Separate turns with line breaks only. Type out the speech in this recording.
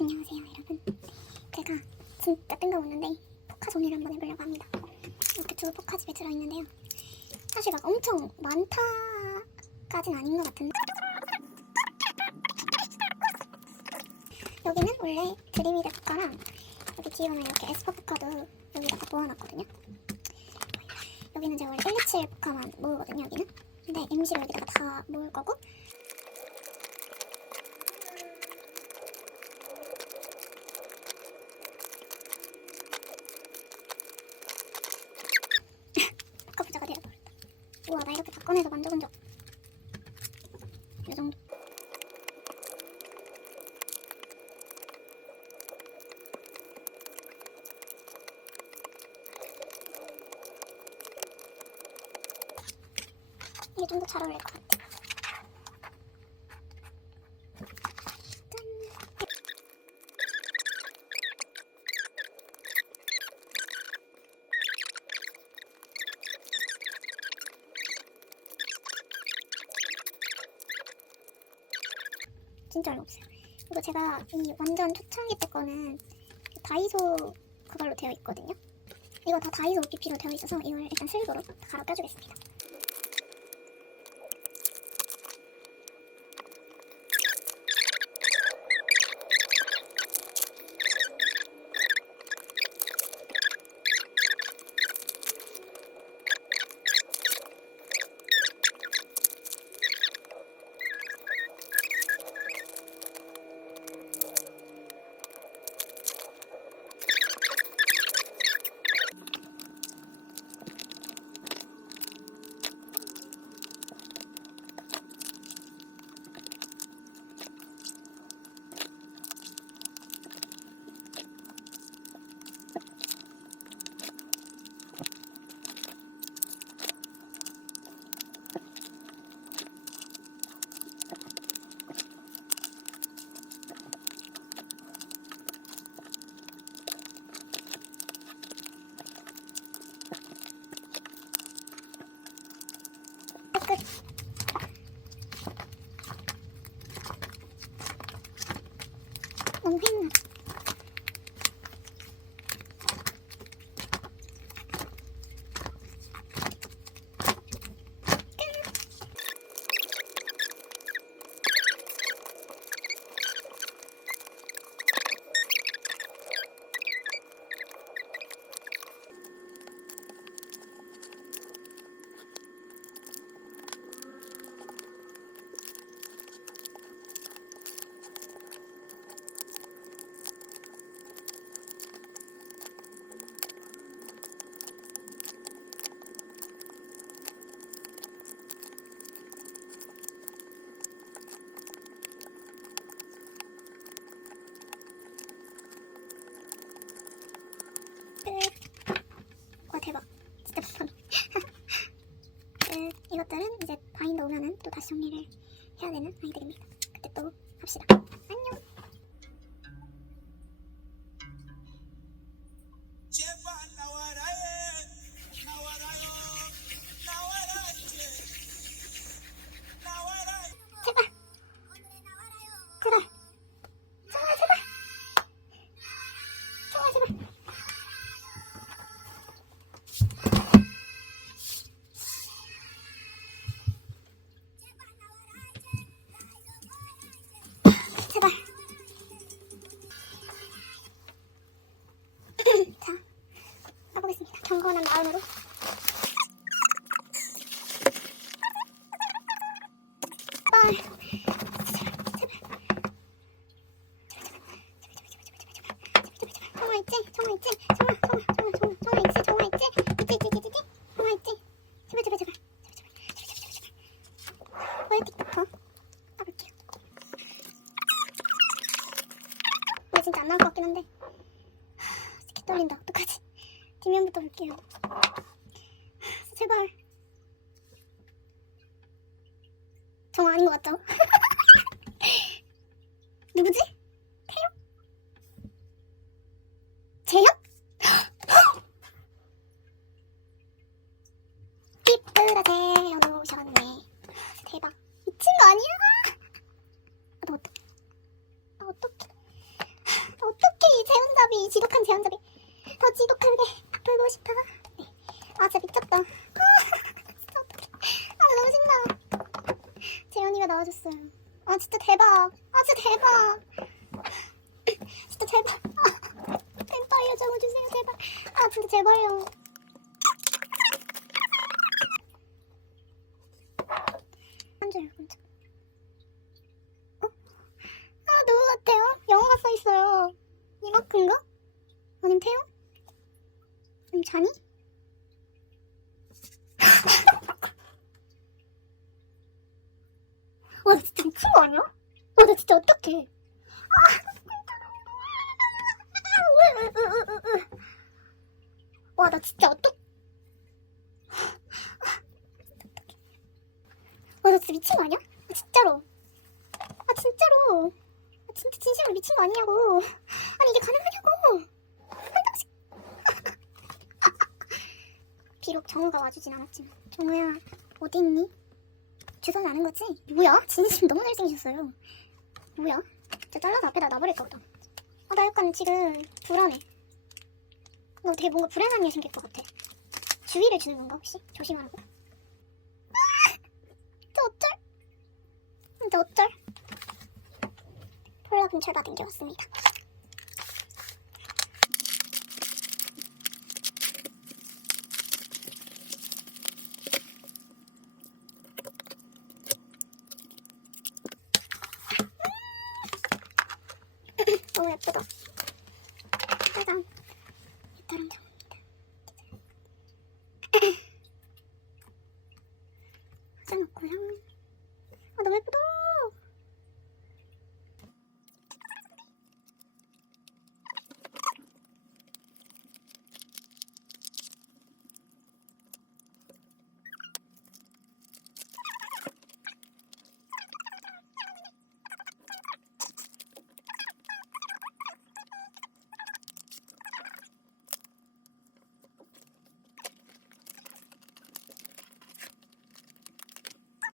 안녕하세요 여러분. 제가 진짜 뜬금없는데 포카 정리를 한번 해보려고 합니다. 이렇게 두 포카 집에 들어있는데요. 사실 막 엄청 많다까진 아닌 것 같은데. 여기는 원래 드림이드 포카랑 여기 뒤에 보면 이렇게 에스파 포카도 여기다가 모아놨거든요 여기는 제가 원래 127 포카만 모으거든요 여기는. 근데 MC를 여기다가 다 모을 거고. 부자가 되어버렸다 우와 나 이렇게 다 꺼내서 만져본 적 이 정도 이게 좀 더 잘 어울릴 것 같아 짠. 진짜 얼마 없어요. 이거 제가 이 완전 초창기 때 거는 다이소 그걸로 되어 있거든요. 이거 다 다이소 OPP로 되어 있어서 이걸 일단 다 갈아 껴주겠습니다. 끝. 너무 휘나. 끝. 와 대박. 진짜 비싸. 끝. 이것들은 이제 바인더 오면은 또 다시 정리를 해야 되는 아이들입니다. 그때 또 합시다. 경건한 마음으로. 진짜 안 나올 것 같긴 한데. 하, 스키 떨린다. 어떡하지? 뒷면부터 볼게요. 제발. 정말 아닌 것 같죠? 누구지? 태영? 재영? 이쁘다 재현 오셨네. 대박. 미친 거 아니야? 아, 어떡해. 아, 어떡해. 아, 어떡해. 이 재현잡이, 지독한 재혼잡이 돌고 싶어. 네. 아 진짜 미쳤다. 아. 아 너무 신나. 재현이가 나와줬어요. 아 진짜 대박. 아 진짜 대박. 진짜 제발. 아, 뱀파이어 적어주세요 제발. 아 진짜 제발요. 앉아요 앉아. 어? 아 누구 같아요? 영어가 써 있어요. 이마크인가? 아니면 태용? 아니면 자니? 와, 나 진짜 미친 거 아니야? 와, 나 진짜 어떡해. 와, 나 진짜 어떡. 와, 나 진짜 미친 거 아니야? 아, 진짜로. 아, 진짜로. 아, 진짜 진심으로 미친 거 아니냐고. 아니, 이게 가능하냐고. 비록 정우가 와주진 않았지만. 정우야, 어디 있니? 주소는 아는 거지? 뭐야? 진심 너무 잘생기셨어요. 뭐야? 진짜 잘라서 앞에다 놔버릴까 보다. 아, 나 약간 지금 불안해. 너 되게 뭔가 불안한 일 생길 것 같아. 주의를 주는 건가, 혹시? 조심하라고? 아! 저 어쩔? 진짜 어쩔? 폴라 근처를 받은 게 왔습니다. 너무